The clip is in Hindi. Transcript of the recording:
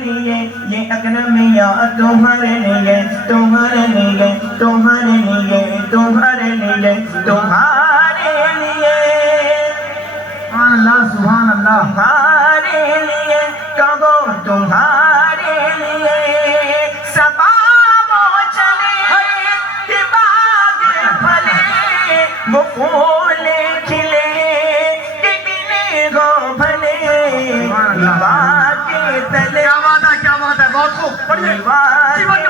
लिए ये अकरमिया तुम्हारे लिए तुम्हारे लिए तुम्हारे लिए तुम्हारे लिए तुम्हारे लिए अल्लाह सुभान अल्लाह तुम्हारे लिए कहो तुम्हारे लिए सबाबो चले कि बाग फले वो फूल खिले कि मिले गो भले बाग तले क्या बात है बहुत खूब पढ़िए जीवन के